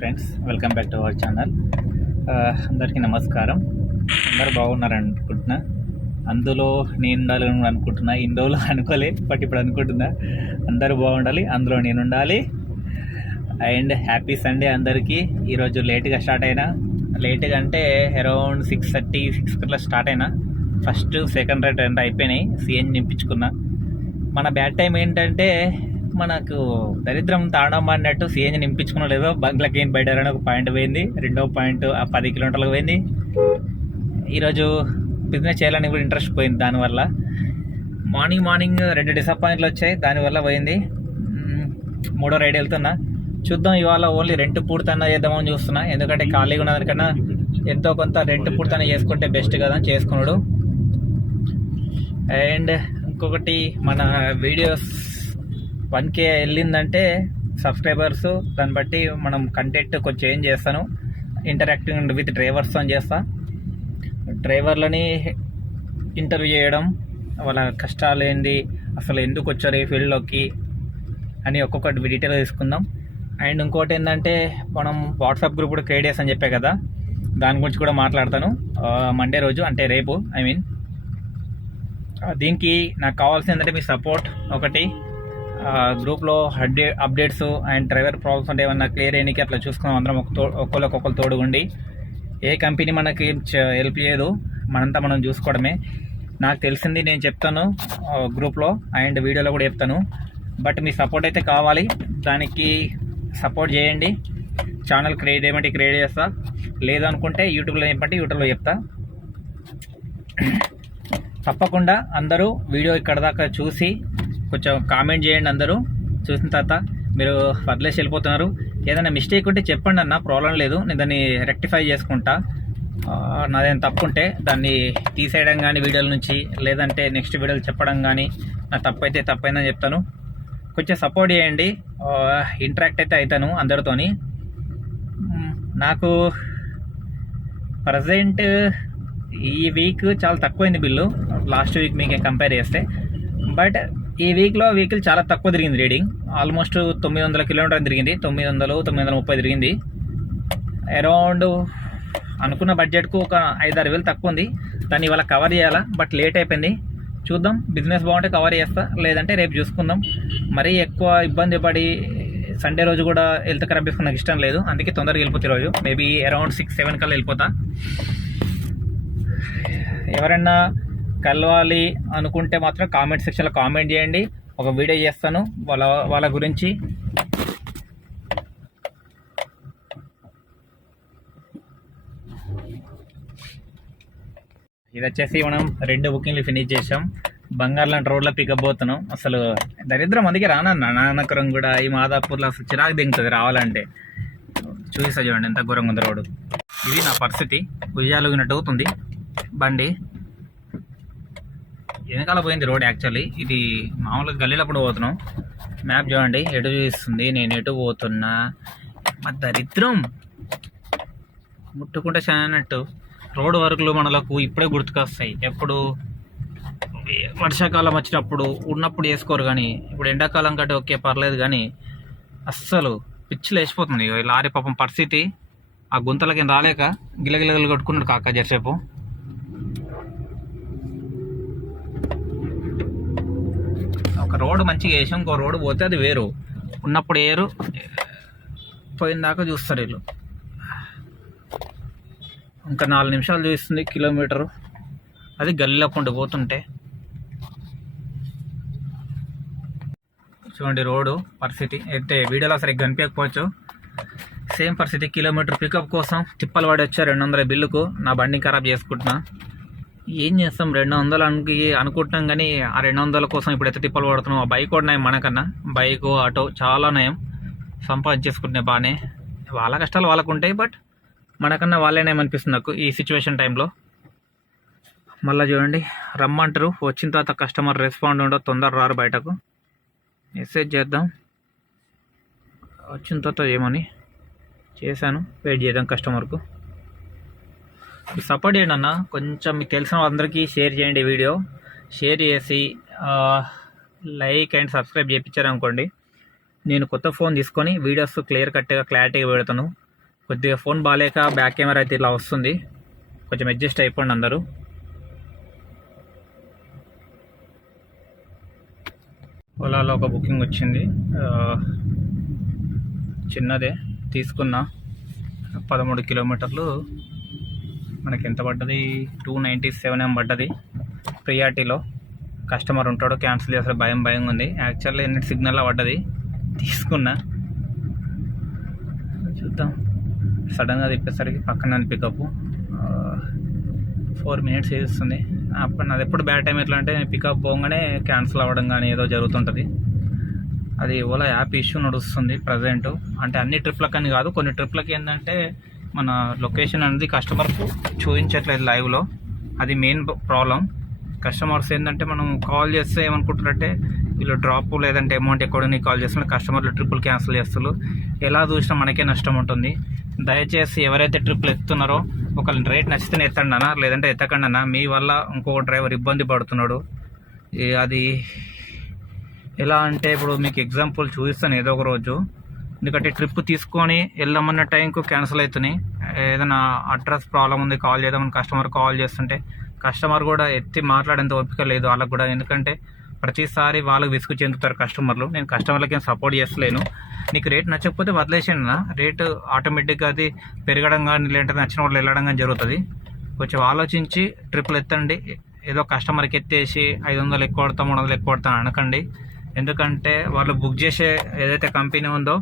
Friends, welcome back to our channel. అందరికీ నమస్కారం. అందరు బాగున్నారనుకుంటున్నా. అందులో నేను ఉండాలి అనుకుంటున్నా. ఇన్ని రోజులు అనుకోలే, బట్ ఇప్పుడు అనుకుంటున్నా అందరూ బాగుండాలి, అందులో నేను ఉండాలి. అండ్ హ్యాపీ సండే అందరికీ. ఈరోజు లేట్గా స్టార్ట్ అయినా, లేట్గా అంటే అరౌండ్ 6:30 6 స్టార్ట్ అయినా. ఫస్ట్ సెకండ్ రైడ్ రెండు అయిపోయినాయి, సిఎన్జి నింపించుకున్నా. మన బ్యాడ్ టైం ఏంటంటే మనకు దరిద్రం తాడడం అన్నట్టు సిఎన్జి నింపించుకున్న లేదో బంగ్లాకి బయట ఒక పాయింట్ పోయింది, రెండో పాయింట్ 10 కిలోమీటర్లకు పోయింది. ఈరోజు బిజినెస్ చేయాలని కూడా ఇంట్రెస్ట్ పోయింది. దానివల్ల మార్నింగ్ 2 డిసప్పాయింట్లు వచ్చాయి, దానివల్ల పోయింది. మూడో రైడ్ వెళ్తున్నా. చూద్దాం, ఇవాళ ఓన్లీ రెంట్ పూర్తన్నా చేద్దామని చూస్తున్నా. ఎందుకంటే ఖాళీగా ఉన్నదానికన్నా ఎంతో కొంత రెంట్ పూర్తన్నా చేసుకుంటే బెస్ట్ కదా చేసుకున్నాడు. అండ్ ఇంకొకటి, మన వీడియోస్ 1K వెళ్ళిందంటే సబ్స్క్రైబర్స్, దాన్ని బట్టి మనం కంటెంట్ కొంచెం చేంజ్ చేస్తాను. ఇంటరాక్టింగ్ విత్ డ్రైవర్స్ అని చేస్తా. డ్రైవర్లని ఇంటర్వ్యూ చేయడం, వాళ్ళ కష్టాలు ఏంది, అసలు ఎందుకు వచ్చారు ఈ ఫీల్డ్లోకి అని ఒక్కొక్కటి డీటెయిల్గా తీసుకుందాం. అండ్ ఇంకోటి ఏంటంటే, మనం వాట్సాప్ గ్రూప్ కూడా క్రియేట్ చేస్తాను చెప్పే కదా, దాని గురించి కూడా మాట్లాడతాను మండే రోజు, అంటే రేపు. దీనికి నాకు కావాల్సింది ఏంటంటే మీ సపోర్ట్. ఒకటి, గ్రూప్లో అప్డేట్స్ అండ్ డ్రైవర్ ప్రాబ్లమ్స్ అంటే ఏమన్నా క్లియర్ అయ్యానికి అట్లా చూసుకున్నాం. అందరం ఒకళ్ళకొకరు తోడుగుండి. ఏ కంపెనీ మనకి హెల్ప్ చేయదు, మనంతా మనం చూసుకోవడమే. నాకు తెలిసింది నేను చెప్తాను గ్రూప్లో అండ్ వీడియోలో కూడా చెప్తాను. బట్ మీ సపోర్ట్ అయితే కావాలి, దానికి సపోర్ట్ చేయండి. ఛానల్ క్రియేట్ చేస్తా, లేదనుకుంటే యూట్యూబ్లో యూట్యూబ్లో చెప్తా. తప్పకుండా అందరూ వీడియో ఇక్కడ దాకా చూసి కొంచెం కామెంట్ చేయండి. అందరూ చూసిన తర్వాత మీరు వదిలేసి వెళ్ళిపోతున్నారు. ఏదైనా మిస్టేక్ ఉంటే చెప్పండి అన్న, ప్రాబ్లం లేదు, నేను దాన్ని రెక్టిఫై చేసుకుంటా. నాదేమైనా తప్పు ఉంటే దాన్ని తీసేయడం కానీ వీడియోల నుంచి, లేదంటే నెక్స్ట్ వీడియోలు చెప్పడం కానీ, నా తప్పు అయితే తప్పైందని చెప్తాను. కొంచెం సపోర్ట్ చేయండి. ఇంటరాక్ట్ అయితే అవుతాను అందరితోని. నాకు ప్రజెంట్ ఈ వీక్ చాలా తక్కువైంది బిల్లు, లాస్ట్ వీక్ మీకు కంపేర్ చేస్తే. బట్ ఈ వీక్లో వెహికల్ చాలా తక్కువ తిరిగింది. రీడింగ్ ఆల్మోస్ట్ 900 కిలోమీటర్ తిరిగింది, 900-930 తిరిగింది. అరౌండ్ అనుకున్న బడ్జెట్కు ఒక 5-6 వేలు తక్కువ ఉంది. దాన్ని ఇవాళ కవర్ చేయాలా, బట్ లేట్ అయిపోయింది. చూద్దాం, బిజినెస్ బాగుంటే కవర్ చేస్తా, లేదంటే రేపు చూసుకుందాం. మరీ ఎక్కువ ఇబ్బంది పడి సండే రోజు కూడా హెల్త్ ఖరాబ్ చేసుకున్న నాకు ఇష్టం లేదు, అందుకే తొందరగా వెళ్ళిపోతే రోజు మేబీ అరౌండ్ 6-7 కల్లా వెళ్ళిపోతా. ఎవరైనా కలవాలి అనుకుంటే మాత్రం కామెంట్ సెక్షన్లో కామెంట్ చేయండి, ఒక వీడియో చేస్తాను వాళ్ళ గురించి. ఇది వచ్చేసి మనం 2 బుకింగ్లు ఫినిష్ చేసాం. బంగారు లాంటి రోడ్లో పికప్ పోతున్నాం. అసలు దరిద్రం అందుకే రానన్న, నానకరం కూడా ఈ మాదాపూర్లో అసలు చిరాకు దిగుతుంది రావాలంటే. చూపిస్తా చూడండి ఎంత ఘోరంగా ఉంది రోడ్డు. ఇది నా పరిస్థితి, ఉయ్యాలుగినట్టు అవుతుంది బండి. వెనకాల పోయింది రోడ్. యాక్చువల్లీ ఇది మామూలుగా గల్లీలో పోతున్నాం. మ్యాప్ చూడండి ఎటు చూపిస్తుంది, నేను ఎటు పోతున్నా. మా దరిద్రం ముట్టుకుంటే చానట్టు. రోడ్డు వర్కులు మనలకు ఇప్పుడే గుర్తుకొస్తాయి. ఎప్పుడు వర్షాకాలం వచ్చినప్పుడు ఉన్నప్పుడు వేసుకోరు, కానీ ఇప్పుడు ఎండాకాలం కంటే ఓకే పర్లేదు, కానీ అస్సలు పిచ్చిలు వేసిపోతుంది. లారీ పాపం పరిస్థితి, ఆ గుంతలకి రాలేక గిలగిలగలు కొట్టుకున్నాడు కాక జరసేపు. ఒక రోడ్డు మంచిగా వేసాం, ఇంకో రోడ్డు పోతే అది వేరు. ఉన్నప్పుడు ఏరు, పోయిన దాకా చూస్తారు వీళ్ళు. ఇంకా 4 నిమిషాలు చూపిస్తుంది కిలోమీటరు, అది గల్లీలో కొండ పోతుంటే. చూడండి రోడ్డు పరిస్థితి అయితే వీడియోలో సరిగ్గా కనిపించకపోవచ్చు. సేమ్ పరిస్థితి. కిలోమీటర్ పికప్ కోసం తిప్పలు పడి వచ్చా 200 బిల్లుకు. నా బండి ఖరాబ్ చేసుకుంటున్నా. ఏం చేస్తాం, 200 అనుకుంటున్నాం, కానీ ఆ 200 కోసం ఇప్పుడు ఎంత తిప్పలు పడుతున్నాం. ఆ బైక్ కూడా నయం మనకన్నా, బైక్ ఆటో చాలా నయం, సంపాదించేసుకుంటున్నాయి బాగానే. వాళ్ళ కష్టాలు వాళ్ళకు ఉంటాయి, బట్ మనకన్నా వాళ్ళేనేం అనిపిస్తుంది నాకు ఈ సిచ్యువేషన్ టైంలో. మళ్ళీ చూడండి రమ్మంటారు, వచ్చిన తర్వాత కస్టమర్ రెస్పాండ్ ఉండవు, తొందర రారు బయటకు. మెసేజ్ చేద్దాం, వచ్చిన తర్వాత ఏమని చేశాను, వెయిట్ చేద్దాం కస్టమర్కు. సపోర్ట్ చేయండి అన్న, కొంచెం మీకు తెలిసిన వాళ్ళందరికీ షేర్ చేయండి వీడియో. షేర్ చేసి లైక్ అండ్ సబ్స్క్రైబ్ చేయించారనుకోండి, నేను కొత్త ఫోన్ తీసుకొని వీడియోస్ క్లియర్ కట్గా క్లారిటీగా పెడతాను. కొద్దిగా ఫోన్ బాగాలేక బ్యాక్ కెమెరా అయితే ఇలా వస్తుంది, కొంచెం అడ్జస్ట్ అయిపోండి అందరూ. ఓలాలో ఒక బుకింగ్ వచ్చింది, చిన్నదే తీసుకున్నా. 13 కిలోమీటర్లు. మనకి ఎంత పడ్డది? 297 పడ్డది. ప్రియారిటీలో కస్టమర్ ఉంటాడు, క్యాన్సిల్ చేస్తే భయం ఉంది. యాక్చువల్లీ ఎన్ని సిగ్నల్లో పడ్డది, తీసుకున్నా. చూద్దాం. సడన్గా తిప్పేసరికి పక్కన పికప్ 4 మినిట్స్ వేస్తుంది. అది ఎప్పుడు బ్యాడ్ టైం ఎట్లా అంటే పికప్ పోగానే క్యాన్సిల్ అవ్వడం కానీ ఏదో జరుగుతుంటుంది. అది ఓలా యాప్ ఇష్యూ నడుస్తుంది ప్రజెంట్. అంటే అన్ని ట్రిప్లకు అని కాదు, కొన్ని ట్రిప్లకి ఏంటంటే మన లొకేషన్ అనేది కస్టమర్కు చూపించట్లేదు లైవ్లో. అది మెయిన్ ప్రాబ్లం. కస్టమర్స్ ఏంటంటే మనం కాల్ చేస్తే ఏమనుకుంటారంటే వీళ్ళు డ్రాప్ లేదంటే అమౌంట్ ఎక్కువ కాల్ చేస్తున్నారు, కస్టమర్లు ట్రిప్పులు క్యాన్సిల్ చేస్తారు. ఎలా చూసినా మనకే నష్టం ఉంటుంది. దయచేసి ఎవరైతే ట్రిప్పులు ఎత్తున్నారో ఒకళ్ళ రేట్ నచ్చితేనే ఎత్తండి అన్న, లేదంటే ఎత్తకండి అన్న. మీ వల్ల ఇంకొక డ్రైవర్ ఇబ్బంది పడుతున్నాడు. అది ఎలా అంటే ఇప్పుడు మీకు ఎగ్జాంపుల్ చూపిస్తాను ఏదో ఒక రోజు. ఎందుకంటే ట్రిప్ తీసుకొని వెళ్దామన్న టైంకు క్యాన్సిల్ అవుతున్నాయి. ఏదైనా అడ్రస్ ప్రాబ్లం ఉంది, కాల్ చేద్దామని కస్టమర్ కాల్ చేస్తుంటే కస్టమర్ కూడా ఎత్తి మాట్లాడేంత ఓపిక లేదు వాళ్ళకు కూడా. ఎందుకంటే ప్రతిసారి వాళ్ళకి విసుగు చెందుతారు కస్టమర్లు. నేను కస్టమర్లకి ఏం సపోర్ట్ చేస్తలేను. నీకు రేట్ నచ్చకపోతే వదిలేసాను అన్న, రేటు ఆటోమేటిక్గా అది పెరగడం కానీ లేదంటే నచ్చిన వాళ్ళు వెళ్ళడం కానీ జరుగుతుంది. కొంచెం ఆలోచించి ట్రిప్లు ఎత్తండి. ఏదో కస్టమర్కి ఎత్తేసి 500 ఎక్కువ కొడతాం 300 ఎక్కువ కొడతాం అనకండి. ఎందుకంటే వాళ్ళు బుక్ చేసే ఏదైతే కంపెనీ ఉందో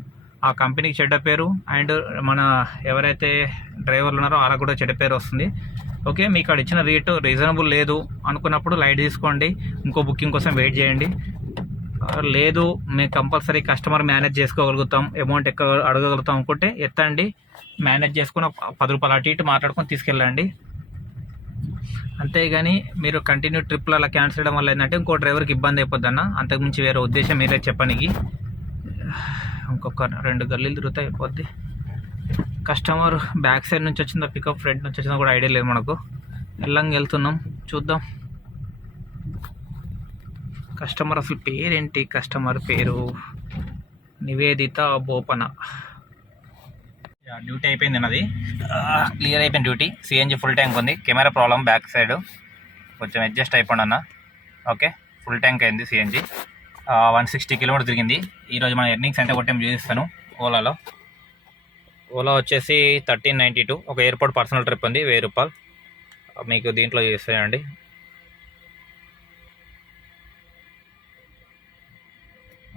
ఆ కంపెనీకి చెడ్డ పేరు, అండ్ మన ఎవరైతే డ్రైవర్లు ఉన్నారో వాళ్ళకు కూడా చెడ్డ పేరు వస్తుంది. ఓకే, మీకు అక్కడ ఇచ్చిన రేటు రీజనబుల్ లేదు అనుకున్నప్పుడు లైట్ తీసుకోండి, ఇంకో బుకింగ్ కోసం వెయిట్ చేయండి. లేదు మేము కంపల్సరీ కస్టమర్ మేనేజ్ చేసుకోగలుగుతాం, అమౌంట్ ఎక్కువ అడగగలుగుతాం అనుకుంటే ఎత్తండి, మేనేజ్ చేసుకుని 10 రూపాయలు అటు ఇటు మాట్లాడుకొని తీసుకెళ్ళండి. అంతేగాని మీరు కంటిన్యూ ట్రిప్లు అలా క్యాన్సిల్ చేయడం వల్ల ఏంటంటే ఇంకో డ్రైవర్కి ఇబ్బంది అయిపోద్ది అన్న. అంతకుమించి వేరే ఉద్దేశం మీరే చెప్పడానికి. ఇంకొక 2 గల్లీలు తిరుగుతాయి అయిపోద్ది. కస్టమర్ బ్యాక్ సైడ్ నుంచి వచ్చిందో పికప్ ఫ్రంట్ నుంచి వచ్చిందో కూడా ఐడియా లేదు మనకు. వెళ్తున్నాం, చూద్దాం. కస్టమర్ అసలు పేరేంటి? కస్టమర్ పేరు నివేదిత బోపన. డ్యూటీ అయిపోయింది నాది, క్లియర్ అయిపోయింది డ్యూటీ. సిఎన్జి ఫుల్ ట్యాంక్ ఉంది. కెమెరా ప్రాబ్లం బ్యాక్ సైడ్, కొంచెం అడ్జస్ట్ అయిపోండి అన్న. ఓకే, ఫుల్ ట్యాంక్ అయింది సిఎన్జి. 160 కిలోమీటర్ తిరిగింది. ఈరోజు మన ఎర్నింగ్స్ అంటే ఒకటి చూపిస్తాను. ఓలాలో ఓలా వచ్చేసి 1392. ఒక ఎయిర్పోర్ట్ పర్సనల్ ట్రిప్ ఉంది, 1000 రూపాయలు మీకు దీంట్లో చూపిస్తాయండి.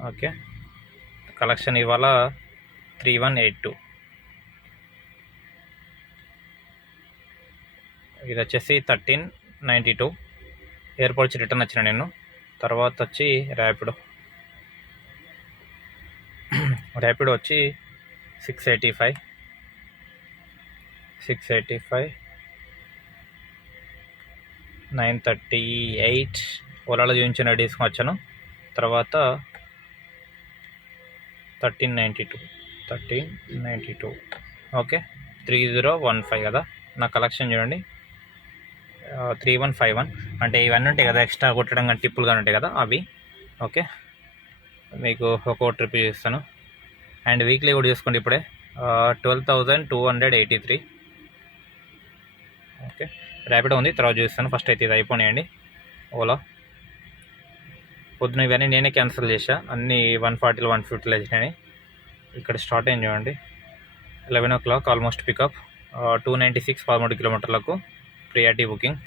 ఓకే, కలెక్షన్ ఇవాళ 3182. ఇది వచ్చేసి 1392. ఎయిర్పోర్ట్ వచ్చి రిటర్న్ వచ్చిన నేను. తర్వాత వచ్చి ర్యాపిడో వచ్చి 685 938. ఓలాలో చూపించిన తీసుకొని వచ్చాను. తర్వాత 1392. ఓకే, 3015 కదా నా కలెక్షన్. చూడండి 3151. అంటే ఇవన్నీ ఉంటాయి కదా, ఎక్స్ట్రా కొట్టడం కానీ టిప్పులు కానీ ఉంటాయి కదా అవి. ఓకే, మీకు ఒక్కో ట్రిప్ చేస్తాను. అండ్ వీక్లీ కూడా చూసుకోండి. ఇప్పుడే 12,283. ఓకే, ర్యాపిడో ఉంది, తర్వాత చూస్తాను. ఫస్ట్ అయితే ఇది అయిపోయినాయండి. ఓలా పొద్దున ఇవన్నీ నేనే క్యాన్సిల్ చేసా. అన్నీ 140 150 వచ్చినాయి. ఇక్కడ స్టార్ట్ అయింది చూడండి, 11 o'clock ఆల్మోస్ట్ పికప్. 296 13 కిలోమీటర్లకు ప్రియారిటీ బుకింగ్.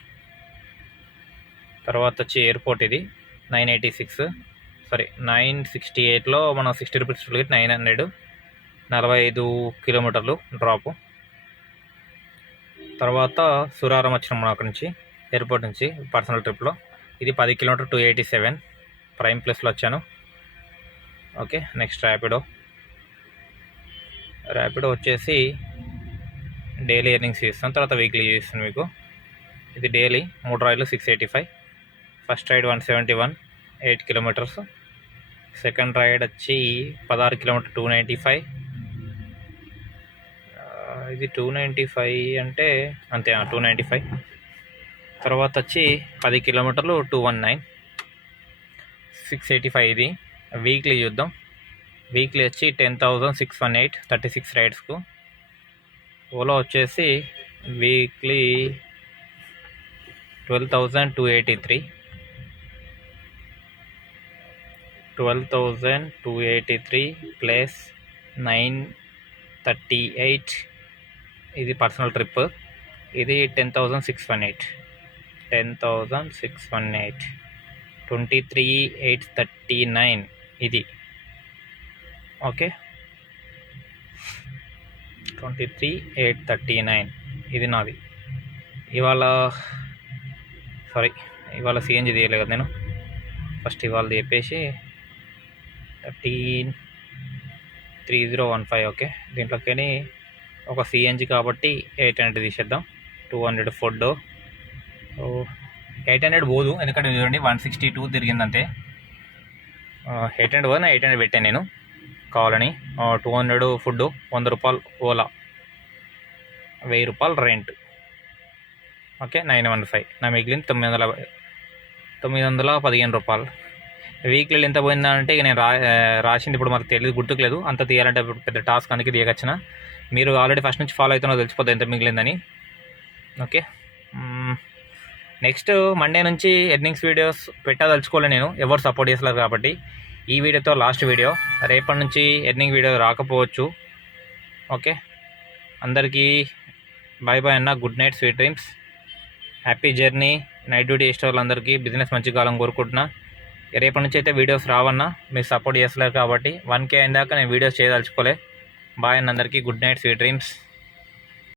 తర్వాత వచ్చి ఎయిర్పోర్ట్ ఇది 968లో మనం 60 రూపీస్ టికెట్ 900, 45 కిలోమీటర్లు డ్రాపు. తర్వాత సురారం వచ్చినాం మనం అక్కడి నుంచి, ఎయిర్పోర్ట్ నుంచి పర్సనల్ ట్రిప్లో. ఇది 10 కిలోమీటర్ 287 ప్రైమ్ ప్లస్లో వచ్చాను. ఓకే, నెక్స్ట్ ర్యాపిడో వచ్చేసి డైలీ ఎర్నింగ్స్ ఇస్తాను, తర్వాత వీక్లీ చూపిస్తాను మీకు. ఇది డైలీ 3 రైడ్లు 685. First ride 171 8 kilometers. Second ride వచ్చి 16 కిలోమీటర్ 295. ఇది 295 అంటే అంతే, 295. తర్వాత వచ్చి 10 కిలోమీటర్లు 219 685. ఇది వీక్లీ చూద్దాం. వీక్లీ వచ్చి 10,618 36 రైడ్స్కు. ఓలా వచ్చేసి వీక్లీ 12,283 ప్లస్ 938 ఇది పర్సనల్ ట్రిప్. ఇది 10,618 23,839 ఇది. ఓకే, 23,839 ఇది నాది. ఇవాళ సిఎన్జి తీయలేదు కదా నేను. ఫస్ట్ ఇవాళ చెప్పేసి 13,3015. ఓకే, దీంట్లోకి ఒక సిఎన్జి కాబట్టి 800 తీసేద్దాం. 200 ఫుడ్. 800 పోదు, ఎందుకంటే చూడండి 162 తిరిగిందంతే. 800 పోదు, 800 పెట్టాను నేను కావాలని. 200 ఫుడ్, 100 రూపాయలు ఓలా, 1000 రూపాయలు రెంట్. ఓకే, 915. నా మిగిలింది 915 రూపాయలు. వీక్లీ ఎంత పోయిందంటే ఇక నేను రాసింది ఇప్పుడు మాకు తెలియదు, గుర్తుకులేదు. అంత తీయాలంటే పెద్ద టాస్క్, అందుకే తీయగచ్చిన. మీరు ఆల్రెడీ ఫస్ట్ నుంచి ఫాలో అవుతున్నా తెలిసిపోతుంది ఎంత మిగిలిందని. ఓకే, నెక్స్ట్ మండే నుంచి ఎర్నింగ్స్ వీడియోస్ పెట్టదలుచుకోలే నేను, ఎవరు సపోర్ట్ చేస్తలేరు కాబట్టి. ఈ వీడియోతో లాస్ట్ వీడియో. రేపటి నుంచి ఎర్నింగ్ వీడియో రాకపోవచ్చు. ఓకే, అందరికీ బాయ్ బాయ్ అన్న. Good night, sweet dreams, happy journey. Night duty చేసే వాళ్ళందరికీ బిజినెస్ మంచి కాలం కోరుకుంటున్నా. రేపటి నుంచి అయితే వీడియోస్ రావన్నా, మీరు సపోర్ట్ చేస్తలేరు కాబట్టి. 1K అయిన దాకా నేను వీడియోస్ చేయదలుచుకోలే. బాయ్ అన్న అందరికీ. Good night, sweet dreams.